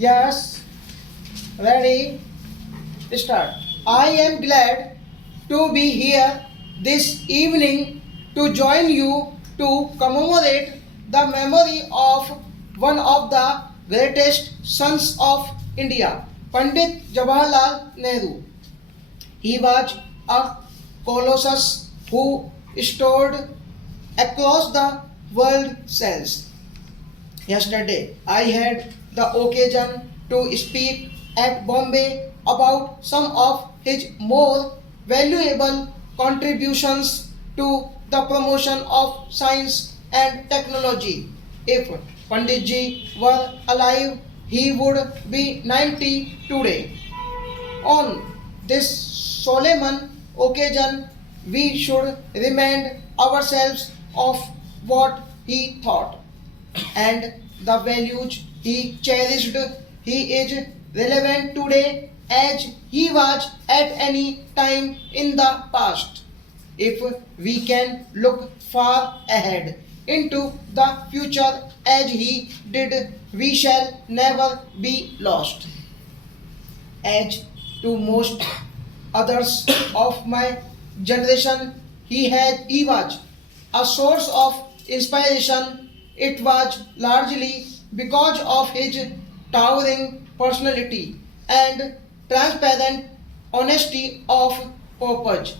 Yes, ready, start. I am glad to be here this evening to join you to commemorate the memory of one of the greatest sons of India, Pandit Jawaharlal Nehru. He was a colossus who stood across the world cells. Yesterday, I had the occasion to speak at Bombay about some of his more valuable contributions to the promotion of science and technology. If Panditji were alive, he would be 90 today. On this solemn occasion, we should remind ourselves of what he thought and the values he cherished. He is relevant today as he was at any time in the past. If we can look far ahead into the future as he did, we shall never be lost. As to most others of my generation, he was a source of inspiration. It was largely because of his towering personality and transparent honesty of purpose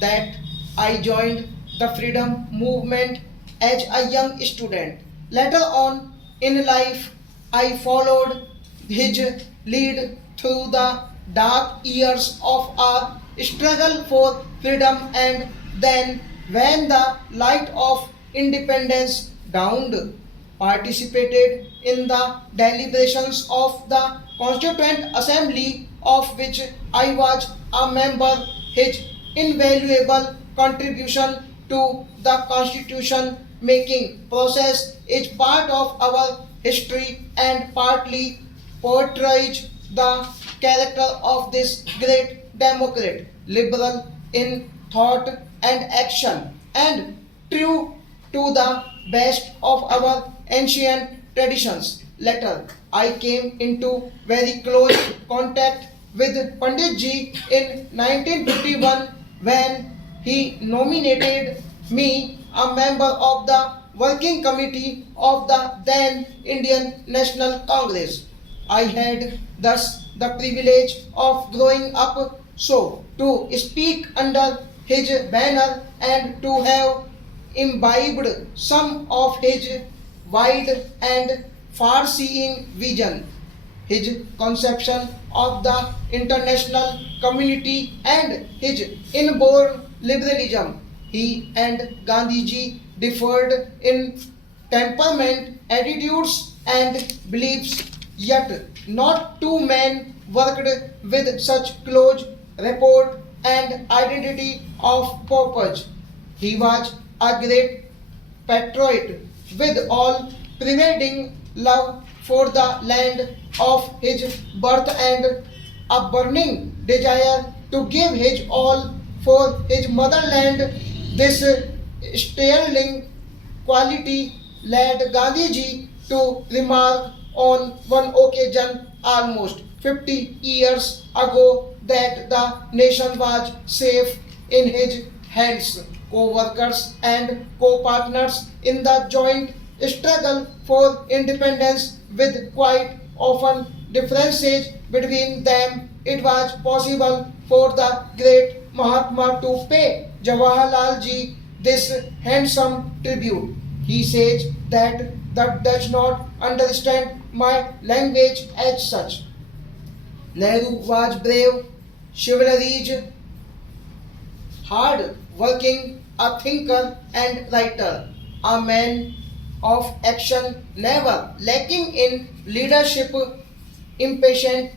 that I joined the freedom movement as a young student. Later on in life, I followed his lead through the dark years of our struggle for freedom, and then when the light of independence dawned, participated in the deliberations of the Constituent Assembly of which I was a member. His invaluable contribution to the constitution making process is part of our history and partly portrays the character of this great democrat, liberal in thought and action, and true to the best of our ancient traditions. Later, I came into very close contact with Panditji in 1951 when he nominated me a member of the working committee of the then Indian National Congress. I had thus the privilege of growing up so to speak under his banner and to have imbibed some of his wide and far-seeing vision. His conception of the international community and his inborn liberalism. He and Gandhiji differed in temperament, attitudes, and beliefs, yet not two men worked with such close rapport and identity of purpose. He was a great patriot with all pervading love for the land of his birth and a burning desire to give his all for his motherland. This sterling quality led Gandhiji to remark on one occasion almost 50 years ago that the nation was safe in his hands. Co-workers and co-partners in the joint struggle for independence with quite often differences between them, it was possible for the great Mahatma to pay Jawaharlal ji this handsome tribute. He says that does not understand my language as such. Nehru was brave, chivalrous, hard working, a thinker and writer, a man of action, never lacking in leadership, impatient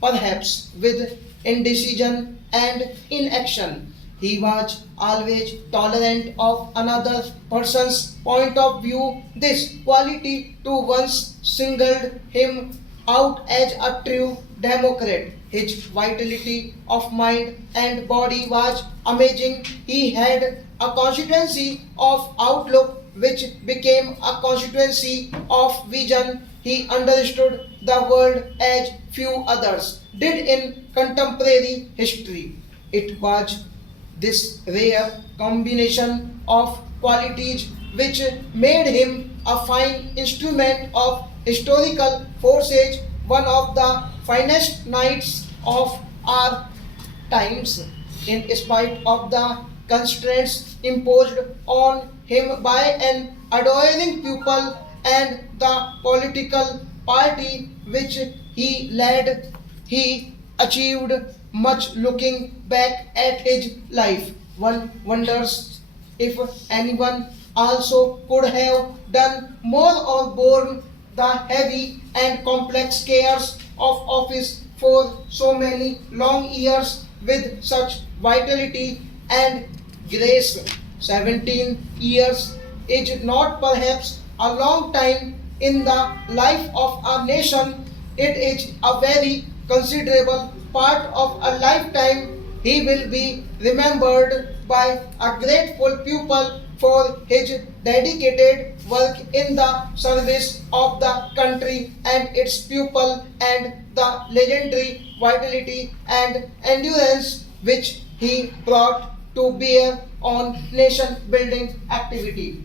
perhaps with indecision and inaction. He was always tolerant of another person's point of view. This quality too once singled him out as a true democrat. His vitality of mind and body was amazing. He had a constituency of outlook which became a constituency of vision. He understood the world as few others did in contemporary history. It was this rare combination of qualities which made him a fine instrument of historical forces, one of the finest knights of our times, in spite of the constraints imposed on him by an adoring people and the political party which he led. He achieved much. Looking back at his life, one wonders if anyone also could have done more or borne the heavy and complex cares of office for so many long years with such vitality and grace. 17 years is not perhaps a long time in the life of a nation, it is a very considerable part of a lifetime. He will be remembered by a grateful pupil for his dedicated work in the service of the country and its people, and the legendary vitality and endurance which he brought to bear on nation building activity.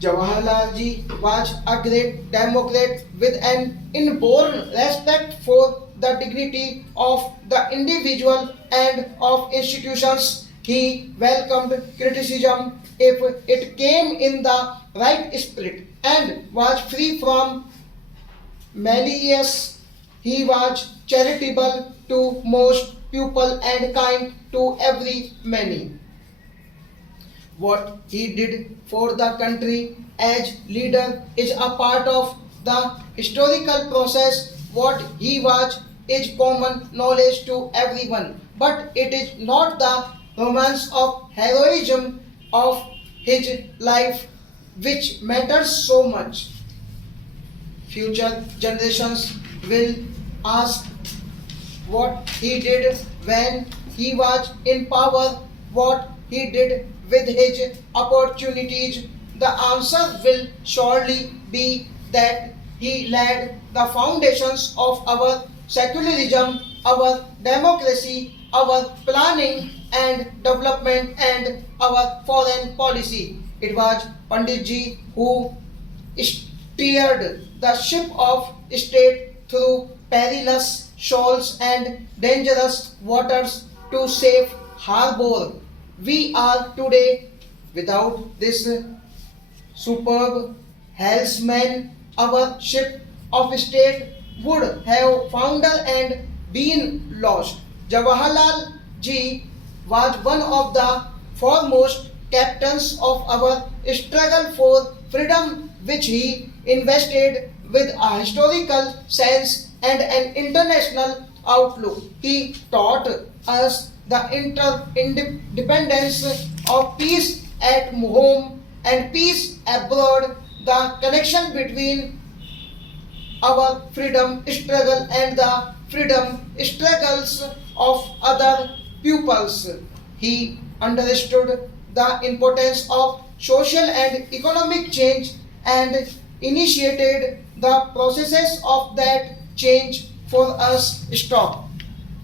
Jawaharlal Ji was a great democrat with an inborn respect for the dignity of the individual and of institutions. He welcomed criticism if it came in the right spirit and was free from malice. He was charitable to most people and kind to every many. What he did for the country as leader is a part of the historical process. What he was is common knowledge to everyone, but it is not the romance of heroism of his life which matters so much. Future generations will ask what he did when he was in power, what he did with his opportunities. The answer will surely be that he laid the foundations of our secularism, our democracy, our planning and development, and our foreign policy. It was Panditji who steered the ship of state through perilous shoals and dangerous waters to safe harbor. We are today without this superb helmsman. Our ship of state would have foundered and been lost. Jawaharlal Ji was one of the foremost captains of our struggle for freedom, which he invested with a historical sense and an international outlook. He taught us the interdependence of peace at home and peace abroad, the connection between our freedom struggle and the freedom struggles of other pupils. He understood the importance of social and economic change and initiated the processes of that change for us. Stop.